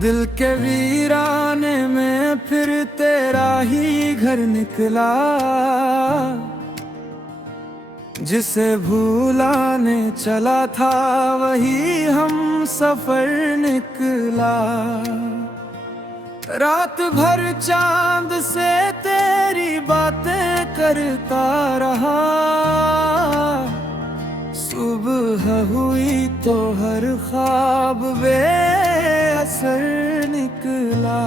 दिल के वीराने में फिर तेरा ही घर निकला, जिसे भूलाने चला था वही हम सफर निकला। रात भर चांद से तेरी बातें करता रहा, सुबह हुई तो हर ख्वाब बेअसर निकला।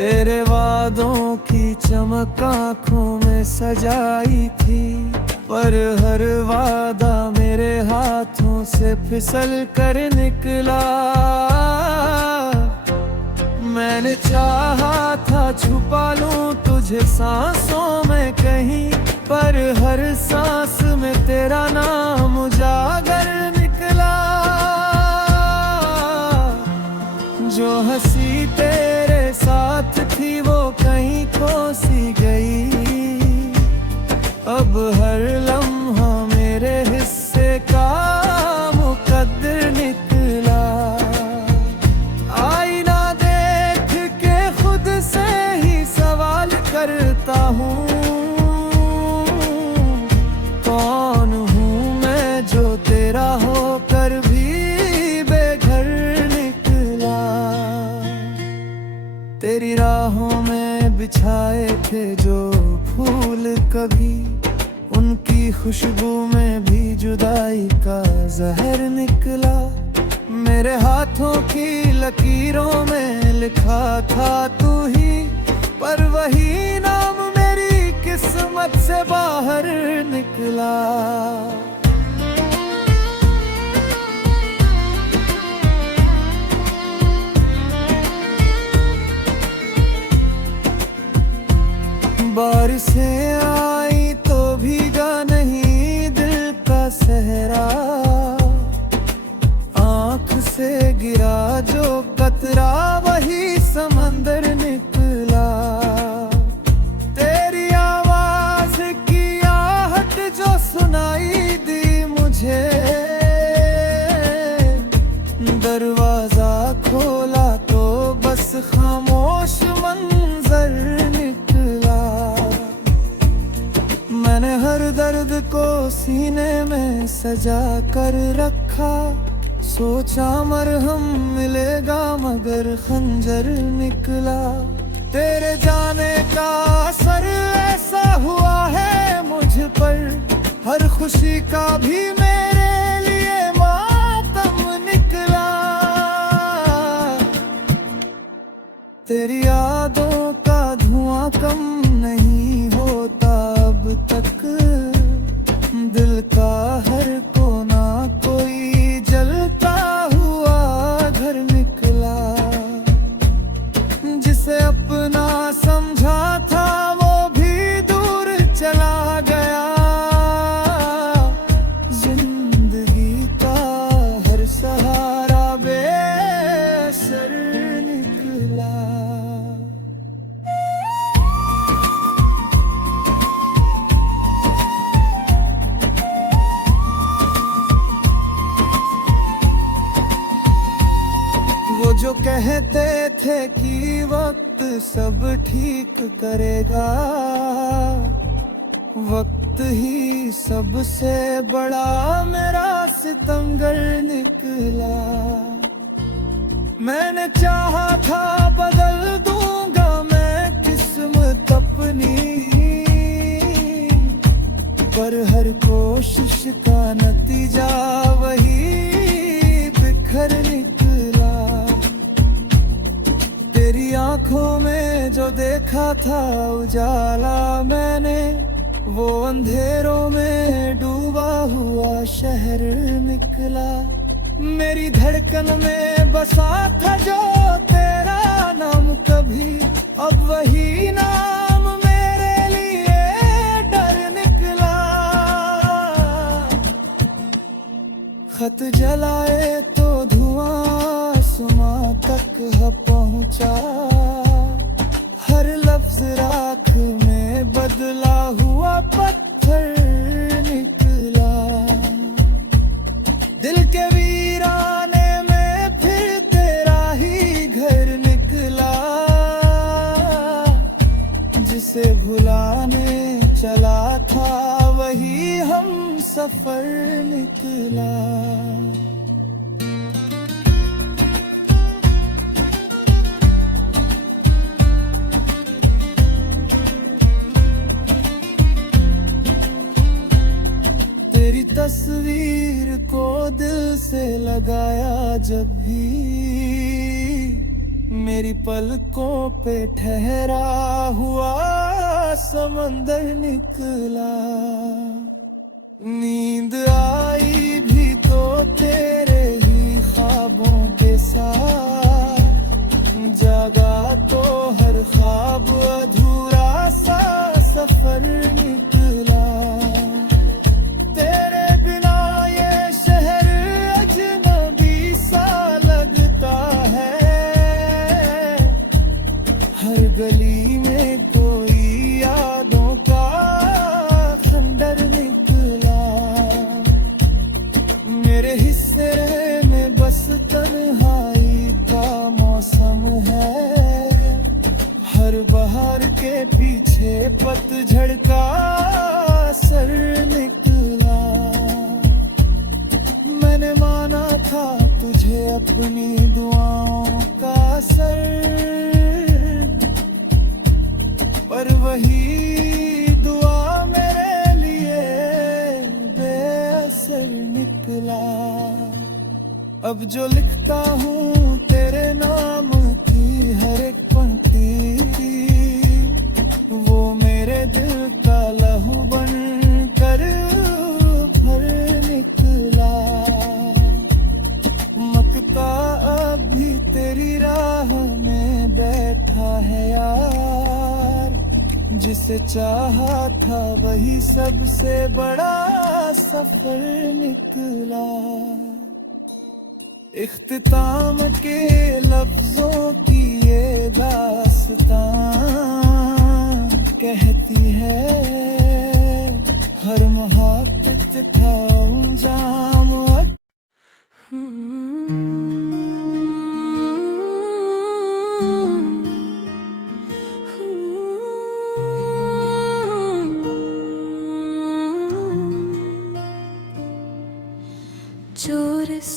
तेरे वादों की चमक आँखों में सजाई थी, पर हर वादा मेरे हाथों से फिसल कर निकला। मैंने चाहा था छुपा लूं तुझे सांसों में कहीं, पर हर सांस में तेरा नाम उजागर निकला। जो हंसी तेरे साथ थी वो कहीं खो सी गई, अब हर लम्हा मेरे हिस्से का मुकद्दर निकला। आईना देख के खुद से ही सवाल करता हूँ, कौन हूँ मैं जो तेरा होकर भी बेघर निकला। तेरी राहों में बिछाए थे जो फूल कभी, उनकी खुशबू में भी जुदाई का जहर निकला। मेरे हाथों की लकीरों में लिखा था तू ही, पर वही नाम मेरी किस्मत से बाहर निकला। बारिशें आई तो भीगा नहीं दिल का सहरा, आँख से गिरा जो कतरा वही समंदर निकला। तेरी आवाज की आहट जो सुनाई दी मुझे, दरवाजा खोला तो बस खामोश मंजर निकला। मैंने हर दर्द को सीने में सजा कर रखा, सोचा मरहम मिलेगा मगर खंजर निकला। तेरे जाने का असर ऐसा हुआ है मुझ पर, हर खुशी का भी मेरे लिए मातम निकला। तेरी यादों का धुआं कम नहीं होता अब तक, दिल का हर कोना कोई जलता हुआ घर निकला। जिसे अपना समझा था वो भी दूर चला गया, जिंदगी का हर सहारा बेअसर निकला। वो जो कहते थे कि वक्त सब ठीक करेगा, वक्त ही सबसे बड़ा मेरा सितमगर निकला। मैंने चाहा था बदल दूंगा मैं किस्मत अपनी, पर हर कोशिश का नतीजा वही बिखर निकला। तेरी आंखों में जो देखा था उजाला मैंने, वो अंधेरों में डूबा हुआ शहर निकला। मेरी धड़कन में बसा था जो तेरा नाम कभी, अब वही नाम मेरे लिए डर निकला। खत जलाए तो धुआं आसमां तक है पहुंचा। हर लफ्ज राख में बदला हुआ पत्थर निकला। दिल के वीराने में फिर तेरा ही घर निकला। जिसे भुलाने चला था वही हम सफर निकला। तेरी तस्वीर को दिल से लगाया जब भी मेरी पलकों पे ठहरा हुआ समंदर निकला। नींद आई भी तो तेरे ही ख्वाबों के साथ। जागा तो हर ख्वाब अधूरा सा सफर निकला। तेरे बिना ये शहर अजनबी सा लगता है। हर गली में कोई यादों का खंडर निकला। मेरे हिस्से में बस तन्हाई का मौसम है। हर बहार के पीछे पतझड़ का असर निकला। मैंने माना था तुझे अपनी दुआओं का असर, पर वही दुआ मेरे लिए बेअसर निकला। अब जो लिखता हूँ तेरे नाम की हर एक पंक्ति, वो मेरे दिल का लहू बन कर भर निकला। मक्का अब भी तेरी राह में बैठा है यार। जिसे चाहा था वही सबसे बड़ा सफर निकला। इख्तिताम के लफ्जों की ये दास्तां कहती है हर मुहाक़िक़ था अंजाम। चोरस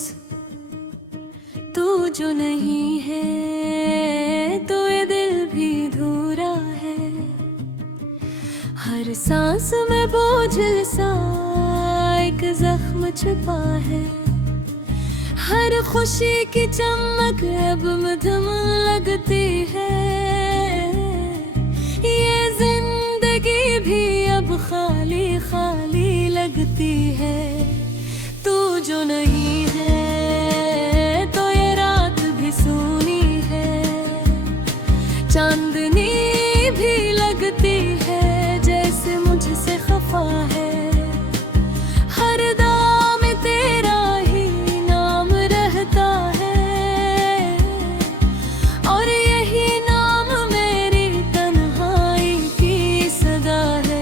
तू जो नहीं है तो ये दिल भी अधूरा है। हर सांस में बोझ सा एक जख्म छुपा है। हर खुशी की चमक अब मधुम लगती है। ये जिंदगी भी अब खाली खाली लगती है। तू जो नहीं है तो ये रात भी सूनी है। चांदनी भी लगती है जैसे मुझसे खफा है। हर दाम तेरा ही नाम रहता है और यही नाम मेरी तन्हाई की सदा है।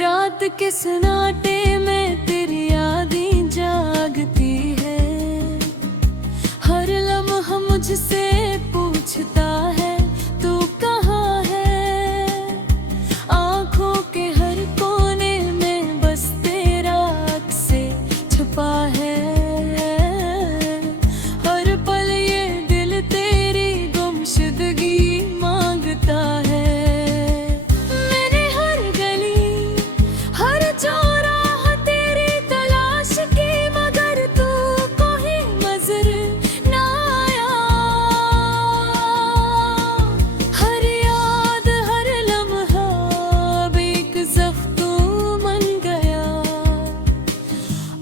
रात के सन्नाटे में तेरी यादें जागती है। हर लम्हा मुझसे पूछता है तू कहाँ है। आँखों के हर कोने में बस तेरा अक्स छुपा है। हर पल ये दिल तेरी गुमशुदगी मांगता है।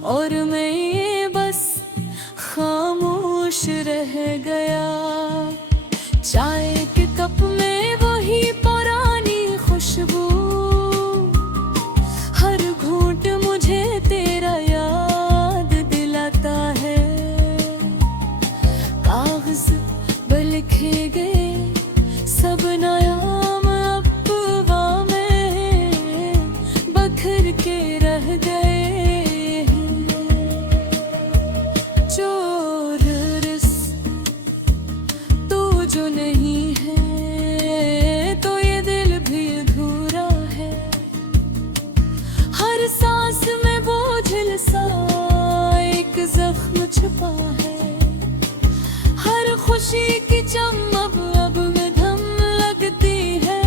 और मैं ये बस खामोश खुश रह गया। चाय के कप में वही पुरानी खुशबू, हर घूंट मुझे तेरा याद दिलाता है। कागज पर लिखे गए सब नाम अफ़वा में बखर के रह गए। चोर रिस तू जो नहीं है तो ये दिल भी अधूरा है। हर सांस में बोझिल सा एक जख्म छुपा है। हर खुशी की चमक अब में धम लगती है।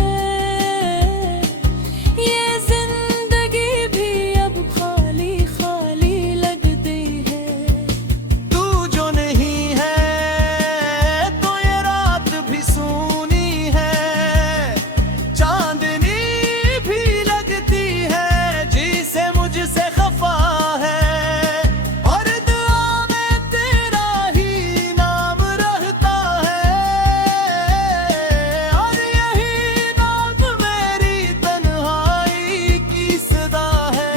ये जिंदगी भी अब खाली खाली लगती है। तू जो नहीं है तो ये रात भी सूनी है। चांदनी भी लगती है जिसे मुझसे खफा है। और दुआ में तेरा ही नाम रहता है। और यही नाम मेरी तन्हाई की सदा है।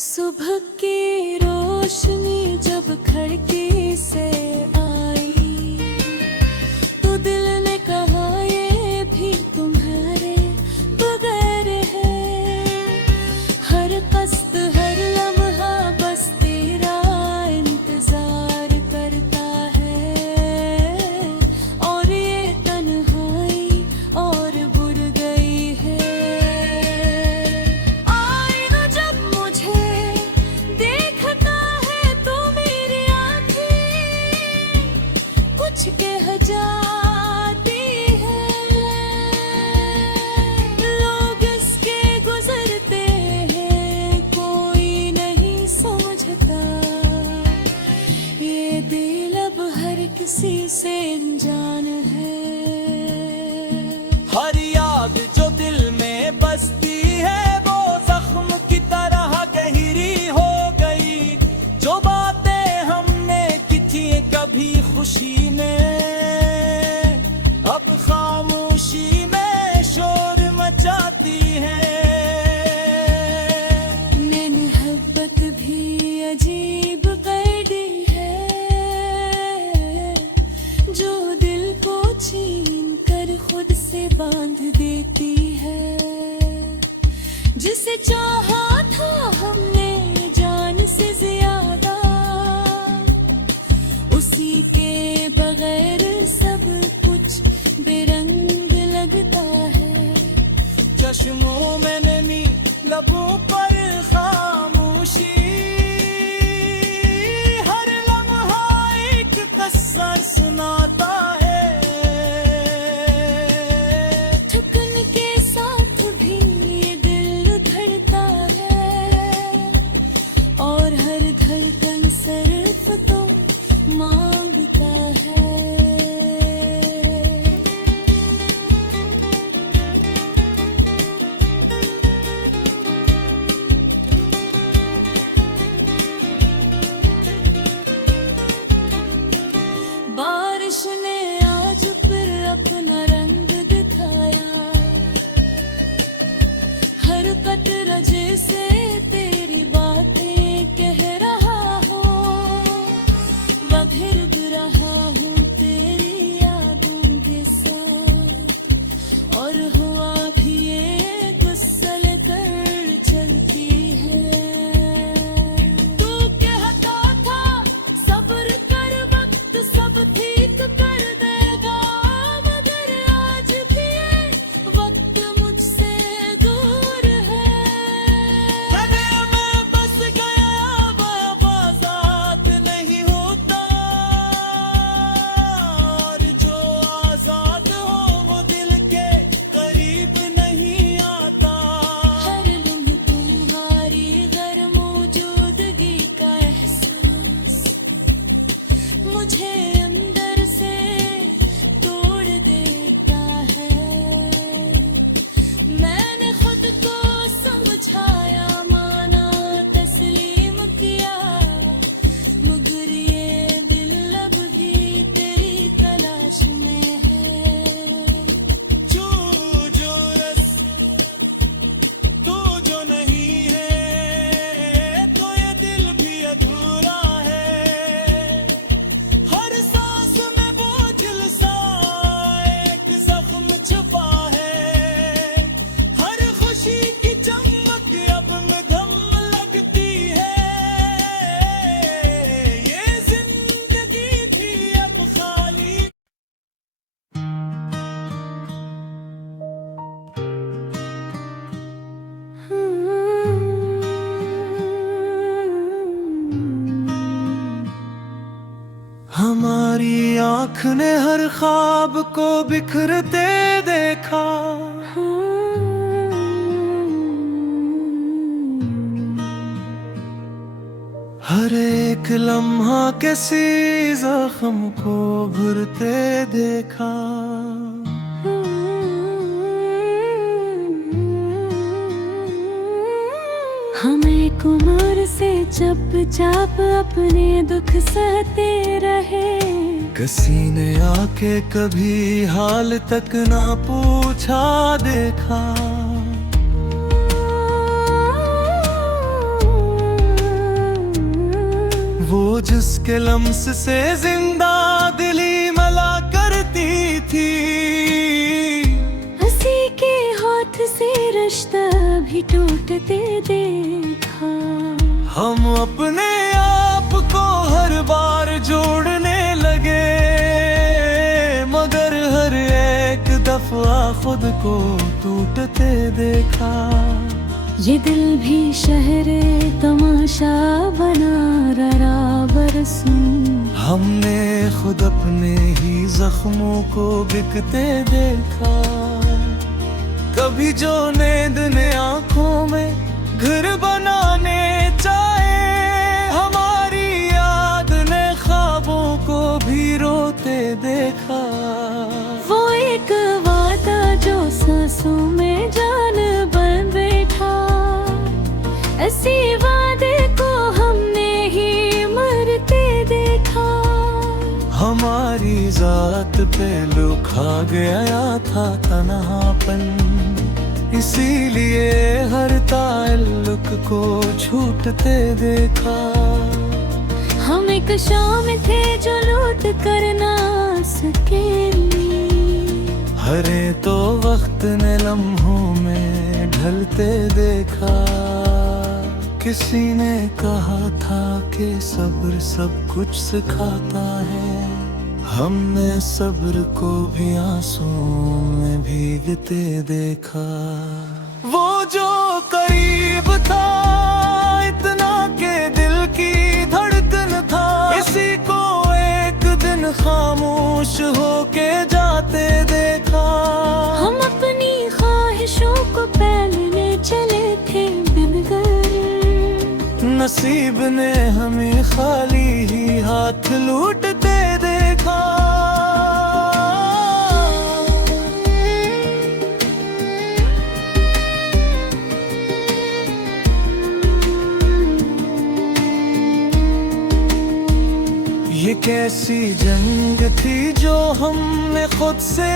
सुबह की रोशनी जब खिड़की से आई तो दिल ने कहा ये भी तुम्हारे बगैर है। हर कष्ट हर लम्हा बस तेरा इंतजार करता है। और ये तन्हाई और बुर गई है। आईना जब मुझे देखता है तो मेरी आँखें कुछ कह जाती है। लोग इसके गुजरते हैं कोई नहीं समझता। ये दिल अब हर किसी से अनजान है। हर याद जो दिल में बसती है वो जख्म की तरह गहरी हो गई। जो बातें हमने की थी कभी खुशी में अब खामोशी में शोर मचाती है। मोहब्बत भी अजीब कैदी है जो दिल को छीन कर खुद से बांध देती है। जिसे चाहा था हमने जान से ज्यादा उसी के बगैर सब कुछ बेरंग लगता है। चश्मों में नमी लबों पर खामोशी। हर लम्हा एक किस्सा सुनाता है। थकन के साथ भी ये दिल धड़ता है। और हर धड़कन सिर्फ तो मांगता है। बारिश ने आज फिर अपना रंग दिखाया। हर कतरा जैसे तेरी बातें कह रहा हो। बघिर रहा हूँ तेरी यादों के साथ। और हुआ भी ये गुस्सा लेकर चलती है। तू कहता था सब्र कर वक्त सब ठीक कर देगा। मगर आज भी ये वक्त मुझसे दूर है। कदम आँख ने हर ख्वाब को बिखरते देखा। हर एक लम्हा किसी जख्म को भरते देखा। हम एक उम्र से चुपचाप अपने दुख सहते रहे। किसी ने आके कभी हाल तक ना पूछा देखा। वो जिसके लम्स से जिंदा दिली मला करती थी, हंसी के हाथ से रिश्ता भी टूटते देखा। हम अपने आप को हर बार जोड़ने लगे, मगर हर एक दफा खुद को टूटते देखा। ये दिल भी शहरे तमाशा बना रहा बरसों। हमने खुद अपने ही जख्मों को बिकते देखा। कभी जो नींद ने आंखों में घर बनाने चाहे, हमारी याद ने ख्वाबों को भी रोते देखा। वो एक वादा जो सांसों में जान बन बैठा, ऐसी वादे को हमने ही मरते देखा। हमारी जात पे लुखा गया था तन्हापन, इसीलिए हर ताल्लुक को छूटते देखा। हम एक शाम थे जो लूट कर ना सके। हरे तो वक्त ने लम्हों में ढलते देखा। किसी ने कहा था कि सब्र सब कुछ सिखाता है, हमने सब्र को भी आंसुओं में भीगते देखा। वो जो करीब था इतना के दिल की धड़कन था, इसी को एक दिन खामोश होके जाते देखा। हम अपनी ख्वाहिशों को पहलने चले थे बिनकर, नसीब ने हमें खाली ही हाथ लूटते देखा। ये कैसी जंग थी जो हमने खुद से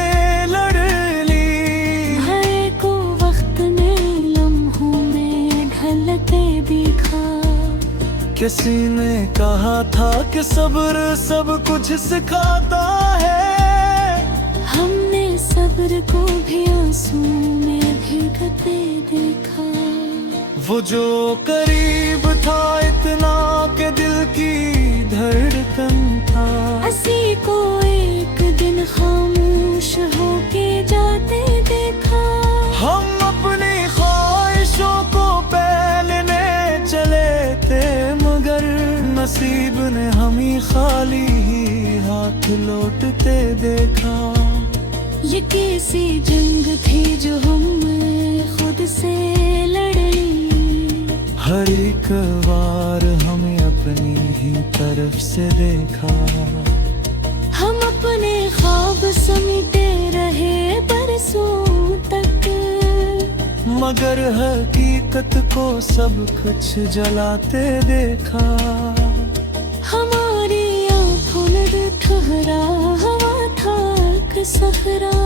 लड़ ली। हर को वक्त ने लम्हों में ढलते देखा। किसी ने कहा था कि सब्र सब कुछ सिखाता है, हमने सब्र को भी आंसुओं में भीगते देखा। वो जो करीब था इतना के दिल की धड़कन था, हंसी को एक दिन खामोश होके जाते देखा। हम अपनी ख्वाहिशों को पहलने चले थे, मगर नसीब ने हमें खाली ही हाथ लौटते देखा। ये कैसी जंग थी जो हम खुद से लड़ ली। हर एक बार हमें अपनी ही तरफ से देखा। हम अपने ख्वाब समेटे रहे बरसों तक, मगर हकीकत को सब कुछ जलाते देखा। हमारी आंखों ने ठहरा हवा था एक सहरा,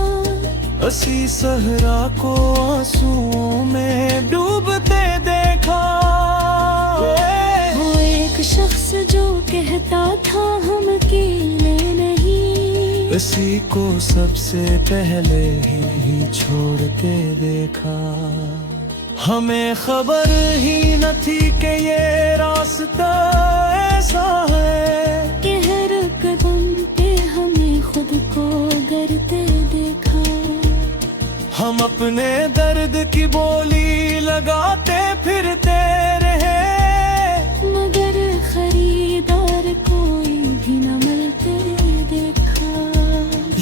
असी सहरा को आंसुओं में डूबते देखा। वो एक शख्स जो कहता था हम अकेले नहीं, इसी को सबसे पहले ही छोड़ के देखा। हमें खबर ही न थी कि ये रास्ता ऐसा है, कि हर कदम पे हमें खुद को गिरते देखा। हम अपने दर्द की बोली लगाते फिरते रहे, मगर खरीदार कोई भी न मिलते देखा।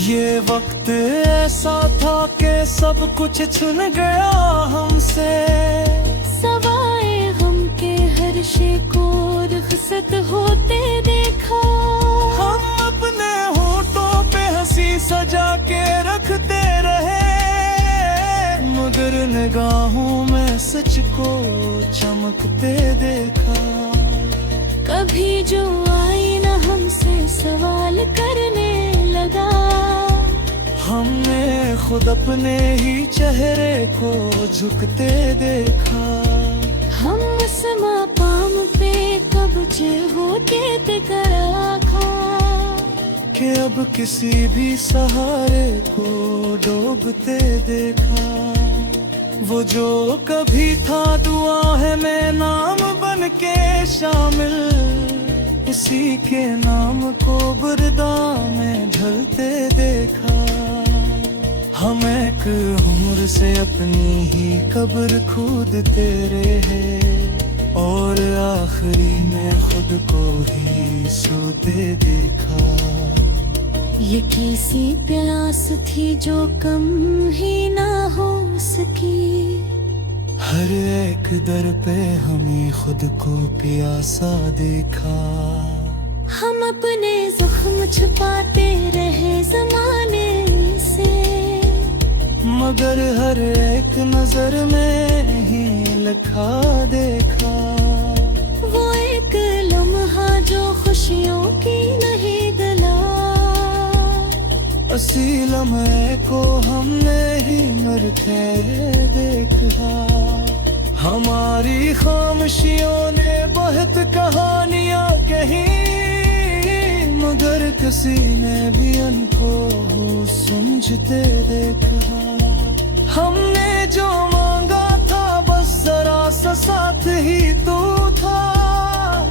ये वक्त ऐसा था कि सब कुछ छुन गया हमसे, सवाए हम के हर शे को रुखसत होते देखा। हम अपने होठों पे हंसी सजा के रखते रहे, मगर निगाहों में सच को चमकते देखा। कभी जो आई न हमसे सवाल करने लगा, हमने खुद अपने ही चेहरे को झुकते देखा। हम उस मकाम पे कब होते थे कराखा, कि अब किसी भी सहारे को डूबते देखा। वो जो कभी था दुआ है में नाम बन के शामिल, इसी के नाम को बुरदा में ढलते देखा। हम एक उम्र से अपनी ही कब्र खोदते रहे, और आखिरी में खुद को ही सोते देखा। ये कैसी प्यास थी जो कम ही ना हो सकी, हर एक दर पे हमें खुद को प्यासा देखा। हम अपने जख्म छुपाते रहे जमाने से, मगर हर एक नजर में ही लिखा देखा। वो एक लम्हा जो खुशियों की नहीं गला, असी लम्हे को हमने ही मरते देखा। हमारी खामोशियों ने बहुत कहानियां कही, मगर किसी ने भी उनको समझते देखा। हमने जो मांगा था बस जरा सा साथ ही तो था,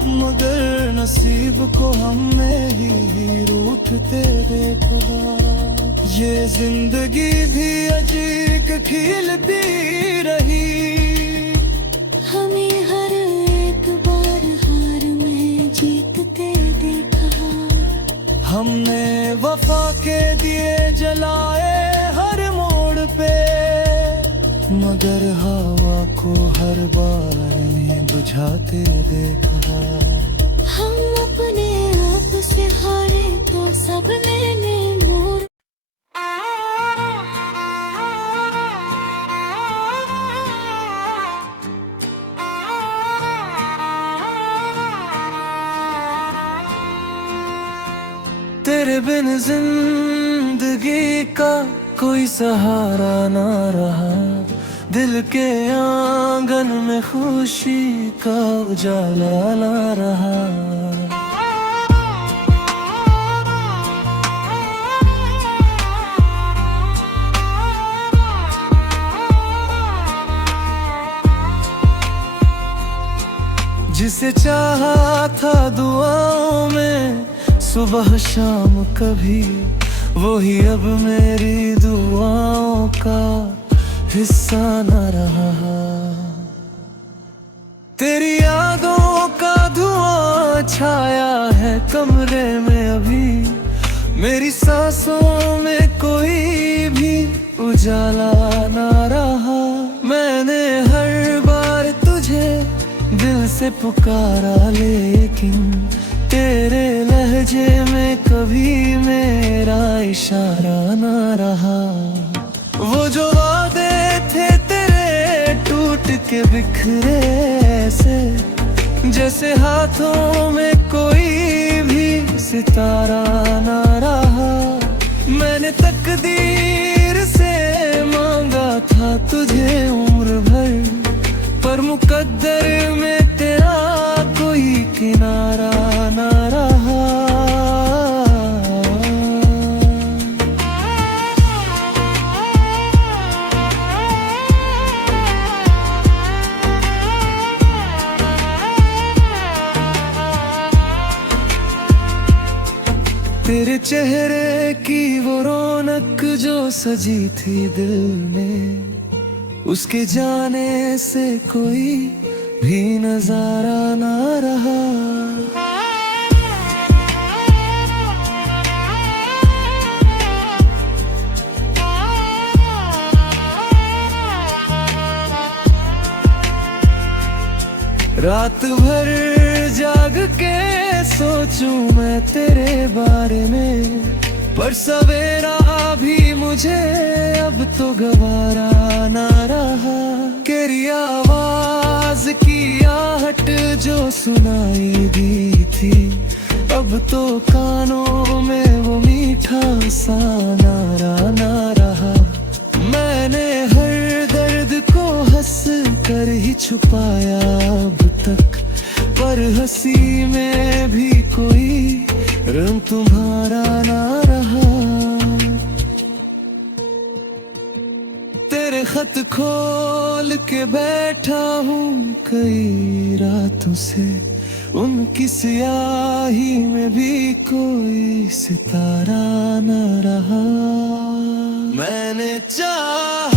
मगर नसीब को हमने ही रूठते देखा। ये जिंदगी भी अजीब खिलती रही, हमें हर एक बार हार में जीतते देखा। हमने वफा के दिए जलाए हर मोड़ पे, मगर हवा को हर बार में बुझाते देखा। हम अपने आप से हारे तो सब मैंने मोड़। तेरे बिन जिंदगी का कोई सहारा ना रहा, दिल के आंगन में खुशी का उजाला ना रहा। जिसे चाहा था दुआओं में सुबह शाम कभी, वही अब मेरी दुआओं का हिस्सा न रहा। तेरी यादों का धुआं छाया है कमरे में अभी, मेरी सांसों में कोई भी उजाला न रहा। मैंने हर बार तुझे दिल से पुकारा, लेकिन तेरे लहजे में कभी मेरा इशारा ना रहा। वो जो वादे थे तेरे टूट के बिखरे ऐसे, जैसे हाथों में कोई भी सितारा ना रहा। मैंने तकदीर से मांगा था तुझे उम्र भर, पर मुकद्दर में तेरा कोई किनारा ना रहा। तेरे चेहरे की वो रौनक जो सजी थी दिल में, उसके जाने से कोई भी नजारा ना रहा। रात भर जाग के सोचूं मैं तेरे बारे में, पर सवेरा भी मुझे अब तो गवारा ना रहा। तेरी आवाज की आहट जो सुनाई दी थी, अब तो कानों में वो मीठा सा नारा ना रहा। मैंने हर दर्द को हंस कर ही छुपाया अब तक, पर हंसी में भी कोई रंग तुम्हारा ना रहा। तेरे खत खोल के बैठा हूँ कई रातों से, उनकी स्याही में भी कोई सितारा न रहा। मैंने चाहा